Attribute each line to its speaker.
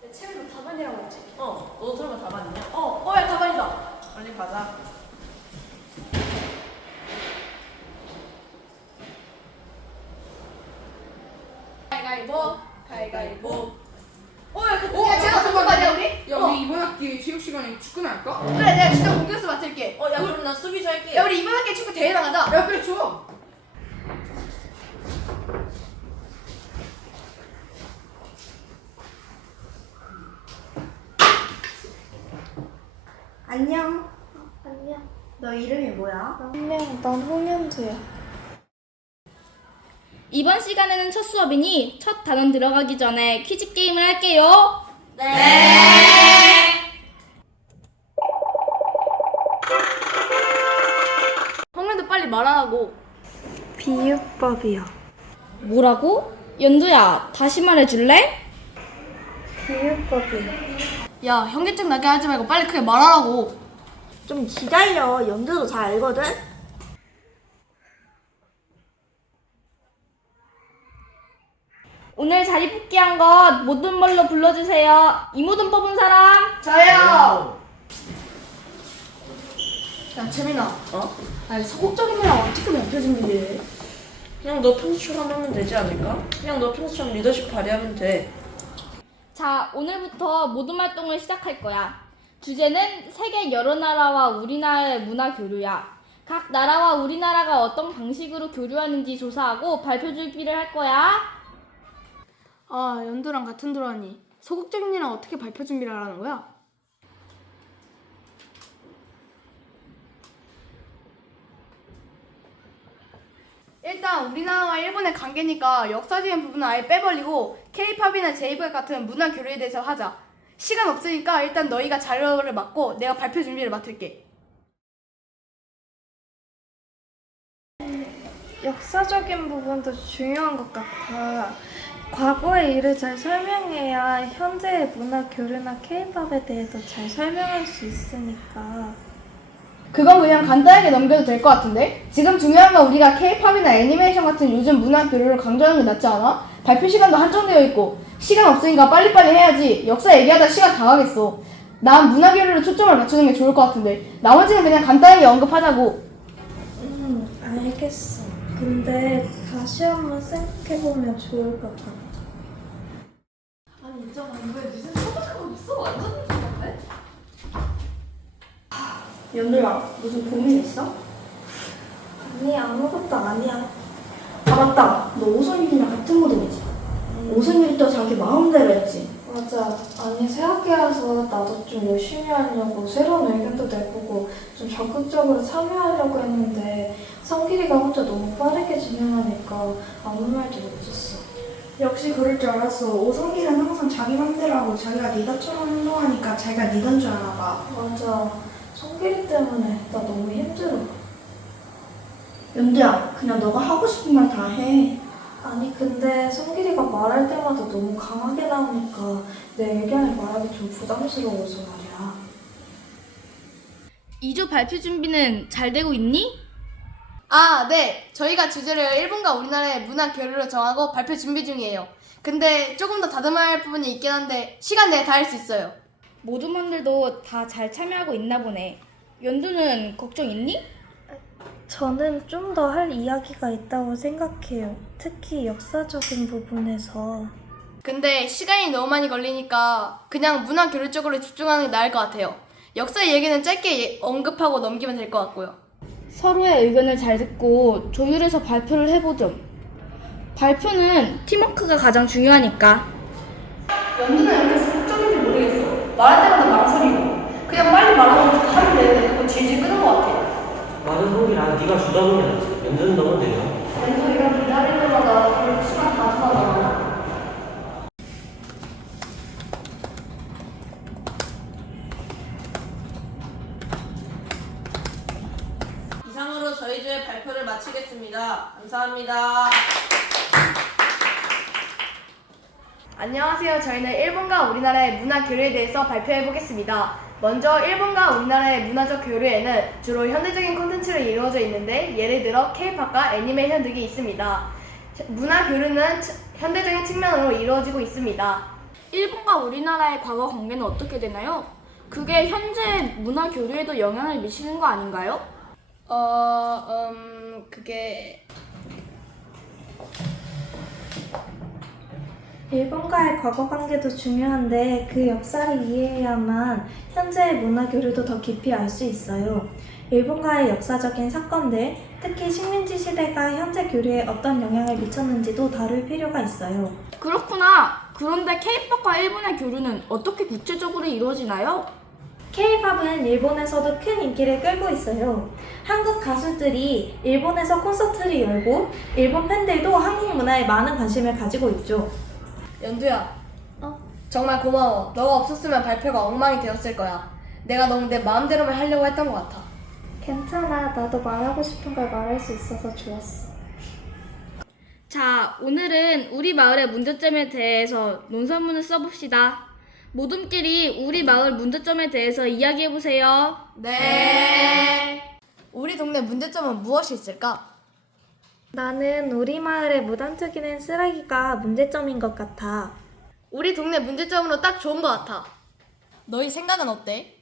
Speaker 1: 채민도 다반이라고 했지?
Speaker 2: 너도 설마 답안이냐?
Speaker 1: 야, 다반이다.
Speaker 2: 빨리 가자.
Speaker 1: 가위가위보, 가위가위보. 야,
Speaker 3: 야,
Speaker 1: 제가 공격하냐, 우리?
Speaker 3: 야, 우리 이번 학기 체육 시간에 축구나 할까?
Speaker 1: 그래, 내가 진짜 공격수 맡을게.
Speaker 2: 야, 그럼 나 수비수 할게.
Speaker 1: 야, 우리 이번 학기에 축구 대회 나가자.
Speaker 3: 야, 그래, 좋아.
Speaker 4: 안녕.
Speaker 5: 안녕.
Speaker 4: 너 이름이 뭐야?
Speaker 5: 안녕, 난 홍현주야.
Speaker 6: 이번 시간에는 첫 수업이니 첫 단원 들어가기 전에 퀴즈 게임을 할게요.
Speaker 1: 형님도 빨리 말하라고.
Speaker 5: 비유법이요.
Speaker 6: 뭐라고? 연두야, 다시 말해줄래?
Speaker 5: 비유법이요.
Speaker 1: 야, 현기증 나게 하지 말고 빨리 크게 말하라고.
Speaker 4: 좀 기다려. 연두도 잘 알거든?
Speaker 6: 오늘 자리 복귀한 것 모든 말로 불러주세요. 이모든 뽑은 사람?
Speaker 1: 저요. 야, 채민아.
Speaker 2: 어?
Speaker 1: 아니, 소극적인 애랑 어떻게 발표 준비해?
Speaker 2: 그냥 너 평소처럼 하면 되지 않을까? 그냥 너 평소처럼 리더십 발휘하면 돼.
Speaker 6: 자, 오늘부터 모든 활동을 시작할 거야. 주제는 세계 여러 나라와 우리나라의 문화 교류야. 각 나라와 우리나라가 어떤 방식으로 교류하는지 조사하고 발표 준비를 할 거야.
Speaker 1: 아, 연두랑 같은 도라니. 소극적인 애랑 어떻게 발표 준비를 하라는 거야? 일단 우리나라와 일본의 관계니까 역사적인 부분은 아예 빼버리고 K-팝이나 J-pop 같은 문화 교류에 대해서 하자. 시간 없으니까 일단 너희가 자료를 맡고 내가 발표 준비를 맡을게.
Speaker 5: 역사적인 부분도 중요한 것 같아. 과거의 일을 잘 설명해야 현재의 문화 교류나 케이팝에 대해서 잘 설명할 수 있으니까.
Speaker 1: 그건 그냥 간단하게 넘겨도 될 것 같은데? 지금 중요한 건 우리가 K-팝이나 애니메이션 같은 요즘 문화 교류를 강조하는 게 낫지 않아? 발표 시간도 한정되어 있고 시간 없으니까 빨리빨리 해야지. 역사 얘기하다 시간 다 가겠어. 난 문화 교류로 초점을 맞추는 게 좋을 것 같은데 나머지는 그냥 간단하게 언급하자고.
Speaker 5: 알겠어. 근데 다시 한번 생각해보면 좋을 것 같아.
Speaker 1: 아니 있잖아, 이거에 무슨 소극적으로 있어? 완전 같네?
Speaker 4: 연두야, 무슨 고민 있어?
Speaker 5: 아니, 아무것도 아니야.
Speaker 4: 아, 맞다. 너 오선일이랑 같은 모델이지? 오선일이 또 자기 마음대로 했지?
Speaker 5: 맞아. 아니, 새학기라서 나도 좀 열심히 하려고 새로운 의견도 내보고 좀 적극적으로 참여하려고 했는데 성길이가 혼자 너무 빠르게 진행하니까 아무 말도 못했어.
Speaker 4: 역시 그럴 줄 알았어. 오선일은 항상 자기 맘대로 하고 자기가 리더처럼 행동하니까 자기가 리더인 줄 아나 봐.
Speaker 5: 맞아. 성길이 때문에 나 너무 힘들어.
Speaker 4: 연두야, 그냥 너가 하고 싶은 말 다 해.
Speaker 5: 아니 근데 성길이가 말할 때마다 너무 강하게 나오니까 내 의견을 말하기 좀 부담스러워서 말이야.
Speaker 6: 2주 발표 준비는 잘 되고 있니?
Speaker 1: 아, 네. 저희가 주제를 일본과 우리나라의 문화 교류로 정하고 발표 준비 중이에요. 근데 조금 더 다듬어야 할 부분이 있긴 한데 시간 내에 다 할 수 있어요.
Speaker 6: 모든 분들도 다 잘 참여하고 있나 보네. 연두는 걱정 있니?
Speaker 5: 저는 좀 더 할 이야기가 있다고 생각해요. 특히 역사적인 부분에서.
Speaker 1: 근데 시간이 너무 많이 걸리니까 그냥 문화 교류 쪽으로 집중하는 게 나을 것 같아요. 역사 얘기는 짧게 언급하고 넘기면 될 것 같고요.
Speaker 6: 서로의 의견을 잘 듣고 조율해서 발표를 해보죠. 발표는 팀워크가 가장 중요하니까.
Speaker 1: 연두는 왜 이렇게 소극적인지 모르겠어. 말할 때마다 망설이고 그냥 빨리 말하고 하면 되는데 자꾸 질질 끄는 것 같아.
Speaker 7: 맞은 성기라 네가 주다 보면 연주는 너무 되냐?
Speaker 1: 연두 이런 기다릴 때마다 그렇게 시간 다 지나가나?
Speaker 2: 이상으로 저희 주의 발표를 마치겠습니다. 감사합니다.
Speaker 1: 안녕하세요. 저희는 일본과 우리나라의 문화 교류에 대해서 발표해 보겠습니다. 먼저 일본과 우리나라의 문화적 교류에는 주로 현대적인 콘텐츠로 이루어져 있는데 예를 들어 K-팝과 애니메이션 등이 있습니다. 문화 교류는 현대적인 측면으로 이루어지고 있습니다.
Speaker 6: 일본과 우리나라의 과거 관계는 어떻게 되나요? 그게 현재 문화 교류에도 영향을 미치는 거 아닌가요?
Speaker 1: 그게
Speaker 5: 일본과의 과거 관계도 중요한데 그 역사를 이해해야만 현재의 문화 교류도 더 깊이 알 수 있어요. 일본과의 역사적인 사건들, 특히 식민지 시대가 현재 교류에 어떤 영향을 미쳤는지도 다룰 필요가 있어요.
Speaker 6: 그렇구나. 그런데 K-팝과 일본의 교류는 어떻게 구체적으로 이루어지나요?
Speaker 5: K-팝은 일본에서도 큰 인기를 끌고 있어요. 한국 가수들이 일본에서 콘서트를 열고 일본 팬들도 한국 문화에 많은 관심을 가지고 있죠.
Speaker 1: 연두야. 정말 고마워. 너가 없었으면 발표가 엉망이 되었을 거야. 내가 너무 내 마음대로만 하려고 했던 것 같아.
Speaker 5: 괜찮아. 나도 말하고 싶은 걸 말할 수 있어서 좋았어.
Speaker 6: 자, 오늘은 우리 마을의 문제점에 대해서 논설문을 써봅시다. 모둠끼리 우리 마을 문제점에 대해서 이야기해보세요.
Speaker 1: 네. 우리 동네 문제점은 무엇이 있을까?
Speaker 5: 나는 우리 마을에 무단 투기된 쓰레기가 문제점인 것 같아.
Speaker 1: 우리 동네 문제점으로 딱 좋은 것 같아. 너희 생각은 어때?